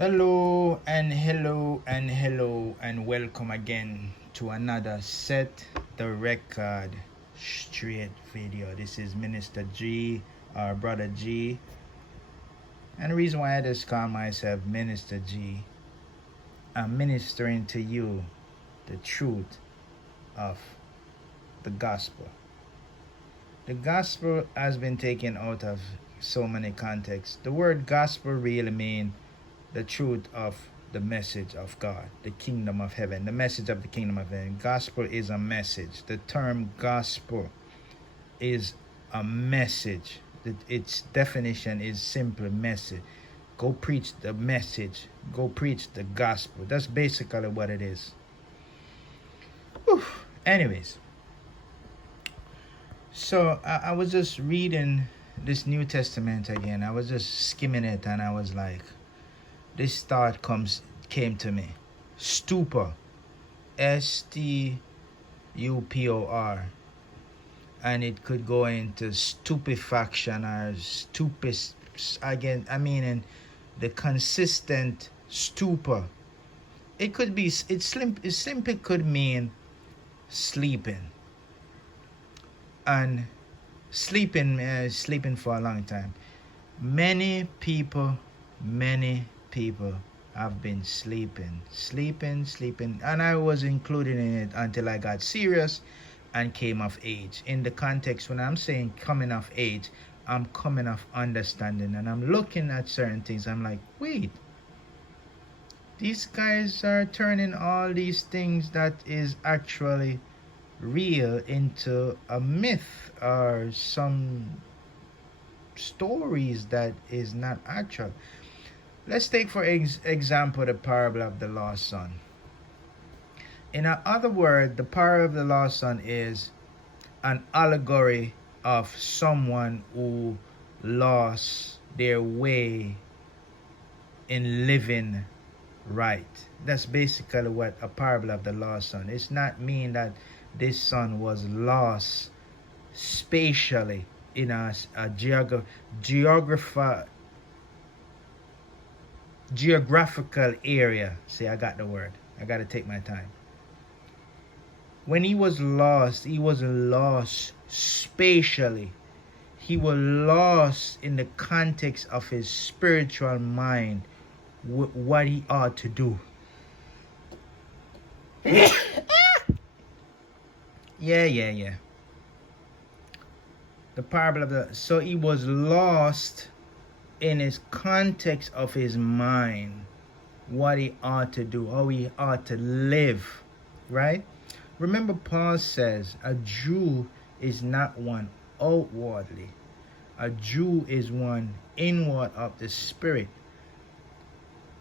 Hello and hello and hello and welcome again to another Set the Record Straight video. This is Minister G, our brother G. And the reason why I just call myself Minister G, I'm ministering to you the truth of the gospel. The gospel has been taken out of so many contexts. The word gospel really means the truth of the message of God, the kingdom of heaven, the message of the kingdom of heaven. Gospel is a message. The term gospel is a message. Its definition is simply message. Go preach the message. Go preach the gospel. That's basically what it is. Whew. Anyways, so I was just reading this New Testament again. I was just skimming it and I was like, this thought came to me. Stupor. Stupor. And it could go into stupefaction or again, I mean in the consistent stupor. It could be it simply could mean sleeping. And sleeping for a long time. Many people have been sleeping, and I was included in it until I got serious and came of age. In the context, when I'm saying coming of age, I'm coming of understanding, and I'm looking at certain things. I'm like, wait, these guys are turning all these things that is actually real into a myth or some stories that is not actual. Let's take for example the parable of the lost son. In other words, the parable of the lost son is an allegory of someone who lost their way in living right. That's basically what a parable of the lost son. It's not mean that this son was lost spatially in a geographical area. See, I got the word. I got to take my time. When he wasn't lost spatially. He was lost in the context of his spiritual mind, what he ought to do. Yeah. The parable of so he was lost in his context of his mind, what he ought to do, how he ought to live, right? Remember, Paul says a Jew is not one outwardly. A Jew is one inward of the spirit.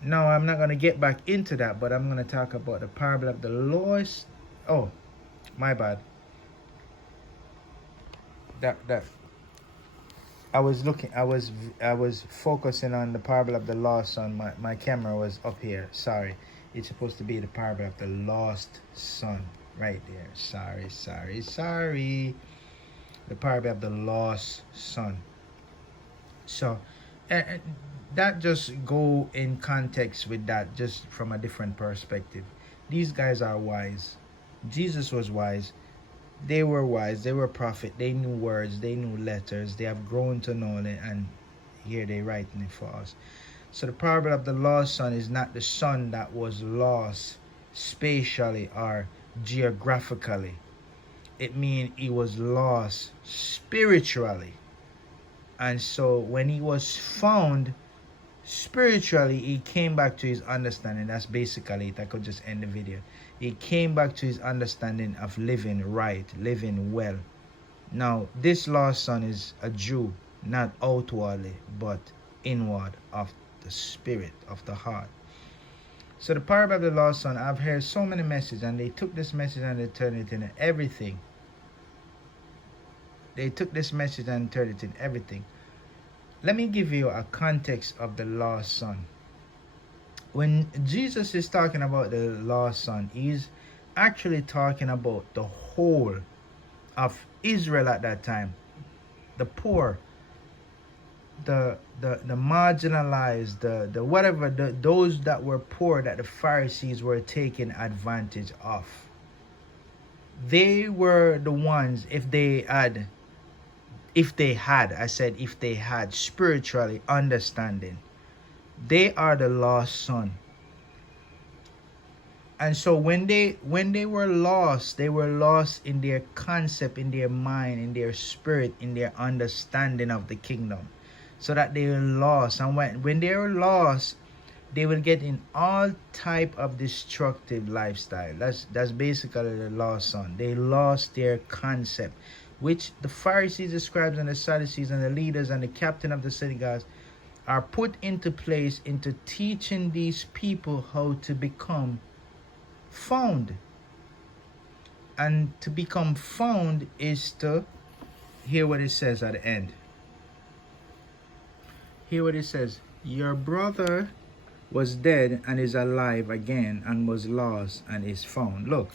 Now, I'm not going to get back into that, but I'm going to talk about the parable of the lost. Oh, my bad. That I was focusing on the parable of the lost son. My camera was up here. Sorry. It's supposed to be the parable of the lost son right there. Sorry. The parable of the lost son. So that just go in context with that, just from a different perspective. These guys are wise. Jesus was wise. They were wise. They were prophet. They knew words. They knew letters. They have grown to know it, and here they writing it for us. So the parable of the lost son is not the son that was lost spatially or geographically. It means he was lost spiritually. And so when he was found spiritually, he came back to his understanding. That's basically it. I could just end the video. He came back to his understanding of living right, living well. Now, this lost son is a Jew, not outwardly, but inward of the spirit, of the heart. So the parable of the lost son, I've heard so many messages, and they took this message and they turned it into everything. They took this message and turned it into everything. Let me give you a context of the lost son. When Jesus is talking about the lost son, he's actually talking about the whole of Israel at that time. The poor, the marginalized, the whatever, those that were poor, that the Pharisees were taking advantage of. They were the ones, if they had, I said if they had spiritually understanding, they are the lost son. And so when they were lost, they were lost in their concept, in their mind, in their spirit, in their understanding of the kingdom. So that they were lost. And when they were lost, they will get in all type of destructive lifestyle. That's basically the lost son. They lost their concept, which the Pharisees, the scribes, and the Sadducees, and the leaders, and the captain of the synagogues are put into place into teaching these people how to become found. And to become found is to hear what it says at the end. Hear what it says. Your brother was dead and is alive again, and was lost and is found. Look.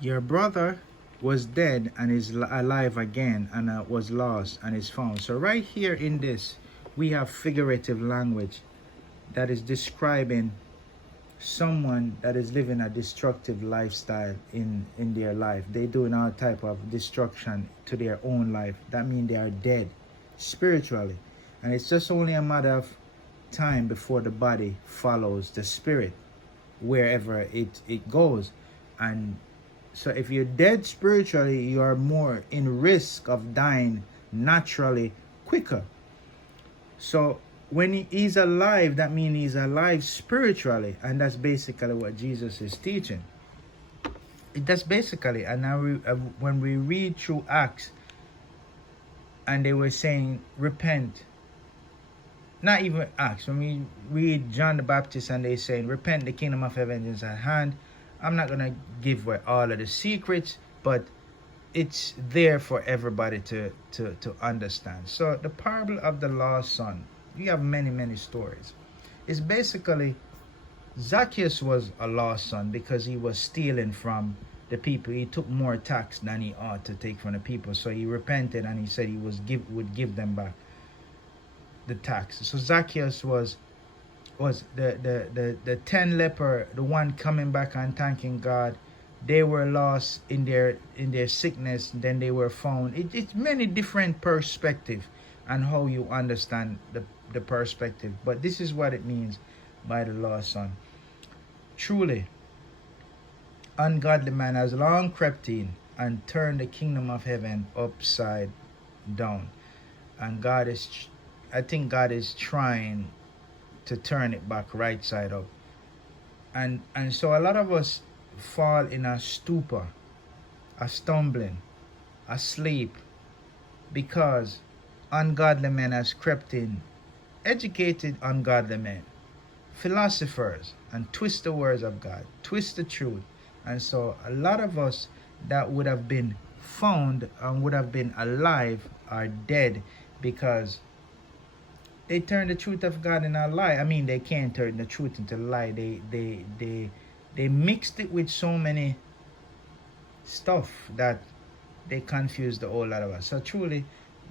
Your brother was dead and is alive again, and was lost and is found. So right here in this, we have figurative language that is describing someone that is living a destructive lifestyle in their life. They doing all type of destruction to their own life. That means they are dead spiritually. And it's just only a matter of time before the body follows the spirit wherever it goes. And so if you're dead spiritually, you are more in risk of dying naturally quicker. So when he's alive, that means he's alive spiritually. And that's basically what Jesus is teaching. That's basically, and now when we read through Acts, and they were saying, repent. Not even Acts. When we read John the Baptist and they saying, repent, the kingdom of heaven is at hand. I'm not going to give away all of the secrets, but it's there for everybody to understand. So the parable of the lost son, you have many stories. It's basically, Zacchaeus was a lost son because he was stealing from the people. He took more tax than he ought to take from the people. So he repented and he said he would give them back the tax. So Zacchaeus was the 10 leper, the one coming back and thanking God. They were lost in their sickness, then they were found. It's many different perspectives and how you understand the perspective. But this is what it means by the lost son. Truly, ungodly man has long crept in and turned the kingdom of heaven upside down. And I think God is trying to turn it back right side up. And so a lot of us fall in a stupor, a stumbling, a sleep, because ungodly men has crept in, educated ungodly men, philosophers, and twist the words of God, twist the truth. And so a lot of us that would have been found and would have been alive are dead because they turn the truth of God in a lie. I mean, they can't turn the truth into a lie. They mixed it with so many stuff that they confuse the whole lot of us. So truly,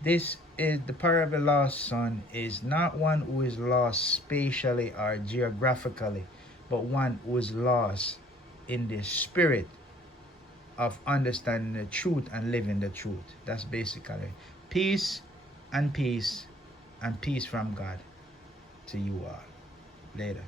this is the parable of the lost son is not one who is lost spatially or geographically, but one who is lost in the spirit of understanding the truth and living the truth. That's basically peace and peace and peace from God to you all. Later.